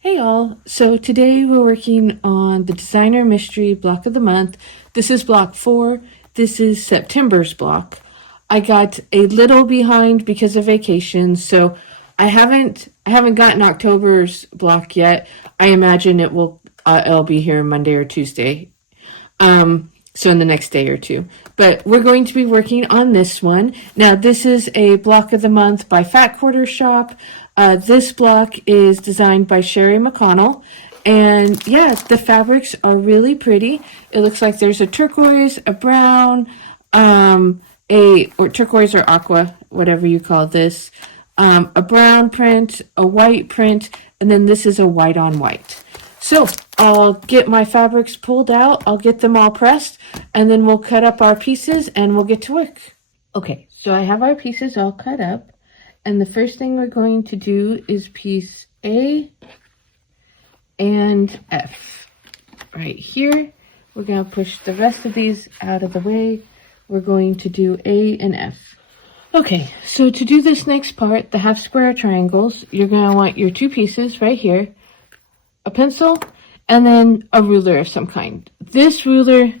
Hey all, so today we're working on the designer mystery block of the month. This is block 4. This is September's block. I got a little behind because of vacation, so I haven't gotten October's block yet. I imagine it'll be here Monday or Tuesday. So in the next day or two. But we're going to be working on this one. Now, this is a block of the month by Fat Quarter Shop. This block is designed by Sherry McConnell. And yeah, the fabrics are really pretty. It looks like there's a turquoise, a brown, or turquoise or aqua, whatever you call this, a brown print, a white print, and then this is a white on white. So I'll get my fabrics pulled out, I'll get them all pressed, and then we'll cut up our pieces and we'll get to work. Okay, so I have our pieces all cut up, and the first thing we're going to do is piece A and F. Right here, we're going to push the rest of these out of the way. We're going to do A and F. Okay, so to do this next part, the half square triangles, you're going to want your two pieces right here, a pencil, and then a ruler of some kind. This ruler,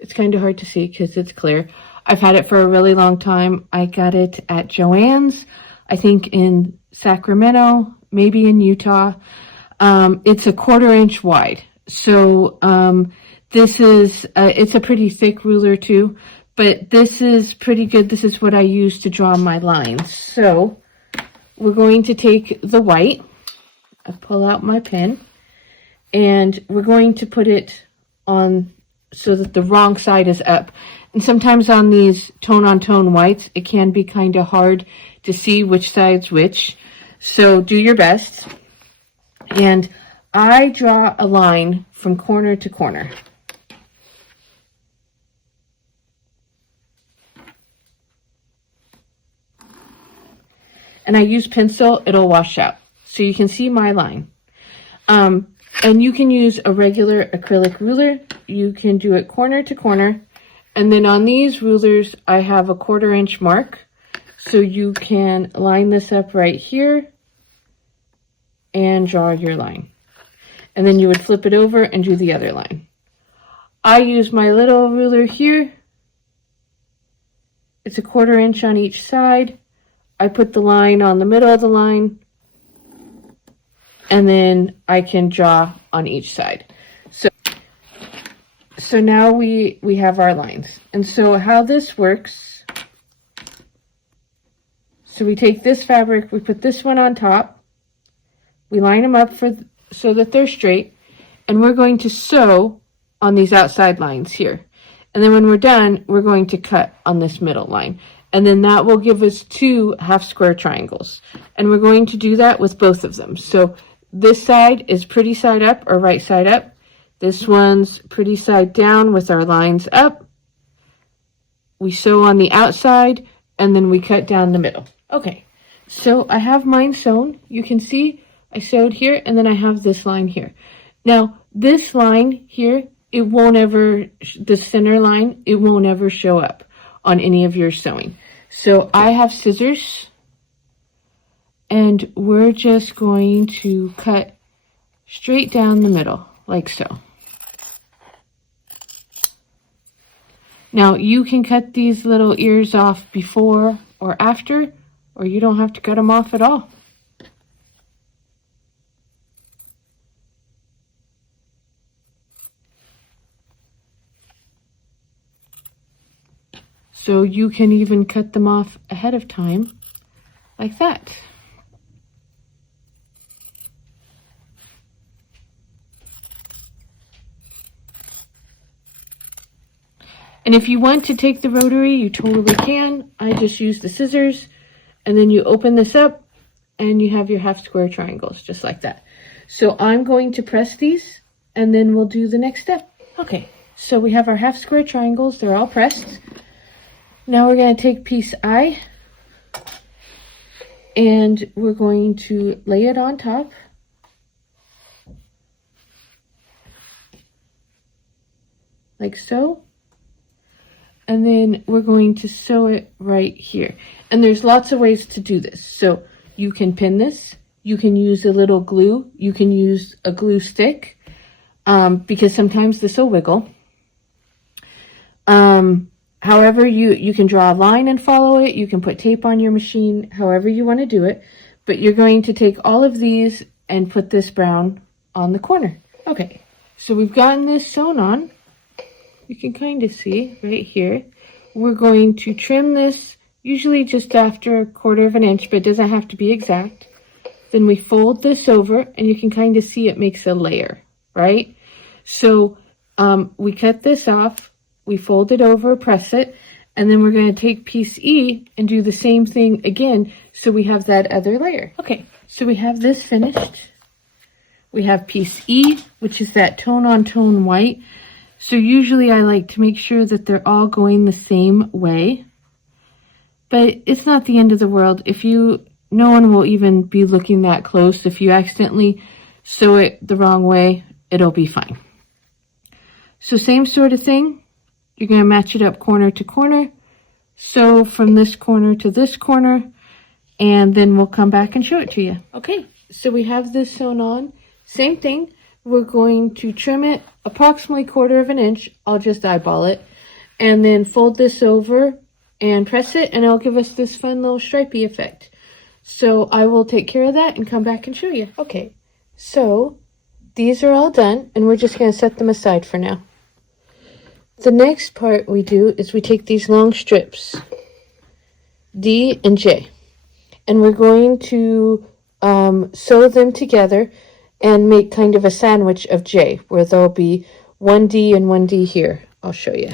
it's kind of hard to see because it's clear. I've had it for a really long time. I got it at Joann's, I think in Sacramento, maybe in Utah. It's a 1/4 inch wide. So this is, it's a pretty thick ruler too, but this is pretty good. This is what I use to draw my lines. So we're going to take the white, I pull out my pen, and we're going to put it on so that the wrong side is up. And sometimes on these tone-on-tone whites, it can be kind of hard to see which side's which. So do your best. And I draw a line from corner to corner. And I use pencil, it'll wash out. So you can see my line. And you can use a regular acrylic ruler. You can do it corner to corner. And then on these rulers, I have a 1/4 inch mark. So you can line this up right here and draw your line. And then you would flip it over and do the other line. I use my little ruler here. It's a 1/4 inch on each side. I put the line on the middle of the line, and then I can draw on each side. So now we have our lines. And so how this works, so we take this fabric, we put this one on top, we line them up so that they're straight, and we're going to sew on these outside lines here. And then when we're done, we're going to cut on this middle line. And then that will give us 2 half square triangles. And we're going to do that with both of them. So this side is pretty side up or right side up. This one's pretty side down with our lines up. We sew on the outside and then we cut down the middle. Okay, so I have mine sewn. You can see I sewed here and then I have this line here. Now, this line here, it won't ever, the center line, it won't ever show up on any of your sewing. So I have scissors and we're just going to cut straight down the middle like so. Now you can cut these little ears off before or after, or you don't have to cut them off at all. So you can even cut them off ahead of time, like that. And if you want to take the rotary, you totally can. I just use the scissors, and then you open this up, and you have your half square triangles, just like that. So I'm going to press these, and then we'll do the next step. Okay, so we have our half square triangles. They're all pressed. Now we're going to take piece I, and we're going to lay it on top. Like so. And then we're going to sew it right here. And there's lots of ways to do this. So you can pin this, you can use a little glue. You can use a glue stick because sometimes this will wiggle. However, you can draw a line and follow it. You can put tape on your machine, however you want to do it. But you're going to take all of these and put this brown on the corner. Okay, so we've gotten this sewn on. You can kind of see right here. We're going to trim this usually just after 1/4 of an inch, but it doesn't have to be exact. Then we fold this over, and you can kind of see it makes a layer, right? So we cut this off, we fold it over, press it, and then we're going to take piece E and do the same thing again so we have that other layer. Okay, so we have this finished. We have piece E, which is that tone-on-tone white. So usually I like to make sure that they're all going the same way. But it's not the end of the world. No one will even be looking that close. If you accidentally sew it the wrong way, it'll be fine. So same sort of thing. You're going to match it up corner to corner. Sew from this corner to this corner. And then we'll come back and show it to you. Okay, so we have this sewn on. Same thing. We're going to trim it approximately 1/4 of an inch. I'll just eyeball it. And then fold this over and press it, and it'll give us this fun little stripey effect. So I will take care of that and come back and show you. Okay, so these are all done, and we're just going to set them aside for now. The next part we do is we take these long strips, D and J, and we're going to sew them together and make kind of a sandwich of J, where there'll be 1 D and 1 D here. I'll show you.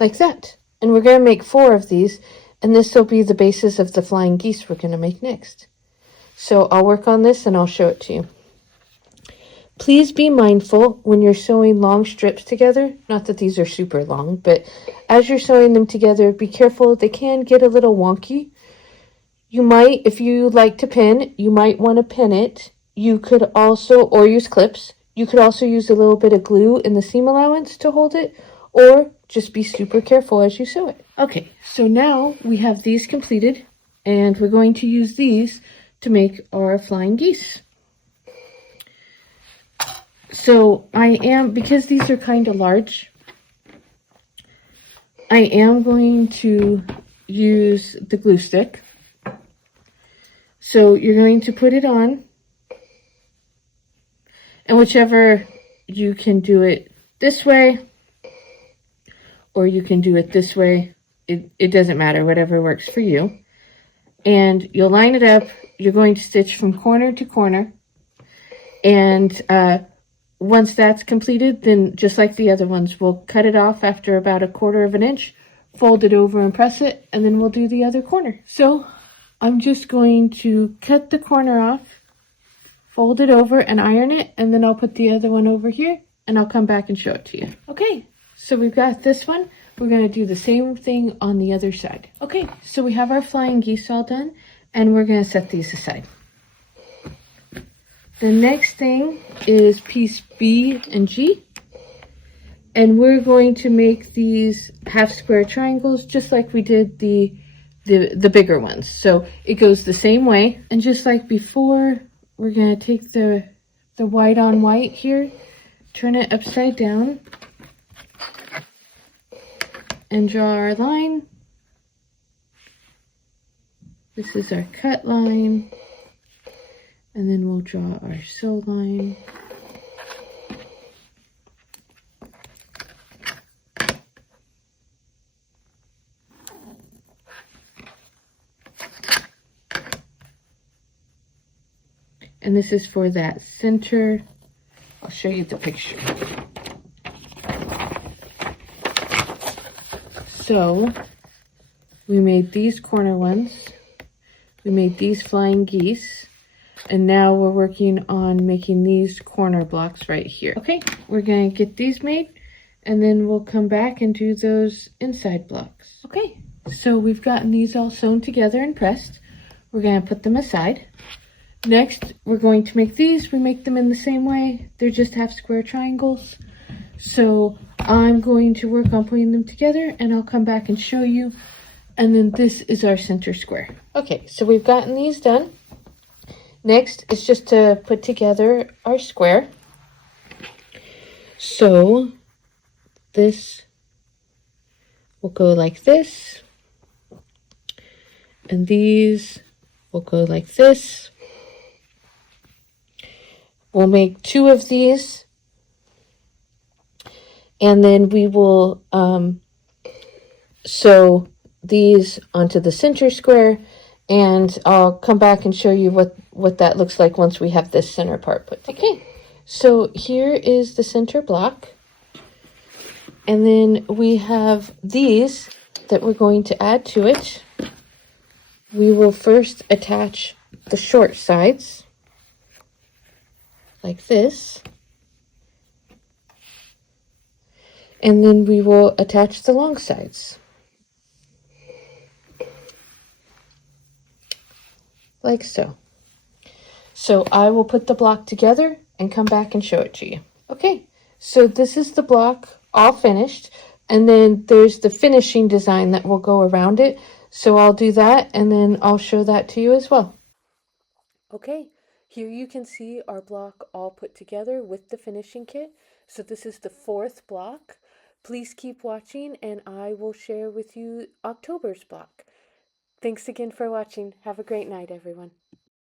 Like that. And we're going to make 4 of these, and this will be the basis of the flying geese we're going to make next. So I'll work on this and I'll show it to you. Please be mindful when you're sewing long strips together. Not that these are super long, but as you're sewing them together, be careful. They can get a little wonky. You might, if you like to pin, you might want to pin it. You could also, or use clips. You could also use a little bit of glue in the seam allowance to hold it, or just be super careful as you sew it. Okay, so now we have these completed, and we're going to use these to make our flying geese. So because these are kind of large, I am going to use the glue stick. So you're going to put it on, and whichever, you can do it this way, or you can do it this way. It doesn't matter, whatever works for you. And you'll line it up. You're going to stitch from corner to corner. And once that's completed, then just like the other ones, we'll cut it off after about 1/4 of an inch, fold it over and press it, and then we'll do the other corner. So I'm just going to cut the corner off, fold it over and iron it, and then I'll put the other one over here, and I'll come back and show it to you. Okay, so we've got this one. We're going to do the same thing on the other side. Okay, so we have our flying geese all done, and we're going to set these aside. The next thing is piece B and G, and we're going to make these half square triangles just like we did the bigger ones. So it goes the same way, and just like before, we're going to take the white on white here, turn it upside down, and draw our line. This is our cut line, and then we'll draw our sew line. And this is for that center. I'll show you the picture. So we made these corner ones. We made these flying geese. And now we're working on making these corner blocks right here. Okay, we're going to get these made, and then we'll come back and do those inside blocks. Okay, so we've gotten these all sewn together and pressed. We're going to put them aside. Next, we're going to make these. We make them in the same way. They're just half square triangles. So I'm going to work on putting them together, and I'll come back and show you. And then this is our center square. Okay, so we've gotten these done. Next is just to put together our square. So this will go like this. And these will go like this. We'll make 2 of these. And then we will sew these onto the center square, and I'll come back and show you what that looks like once we have this center part put together. Okay, so here is the center block, and then we have these that we're going to add to it. We will first attach the short sides like this, and then we will attach the long sides like so. So I will put the block together and come back and show it to you. Okay, so this is the block all finished, and then there's the finishing design that will go around it. So I'll do that, and then I'll show that to you as well. Okay, here you can see our block all put together with the finishing kit. So this is the 4th block. Please keep watching, and I will share with you October's block. Thanks again for watching. Have a great night, everyone.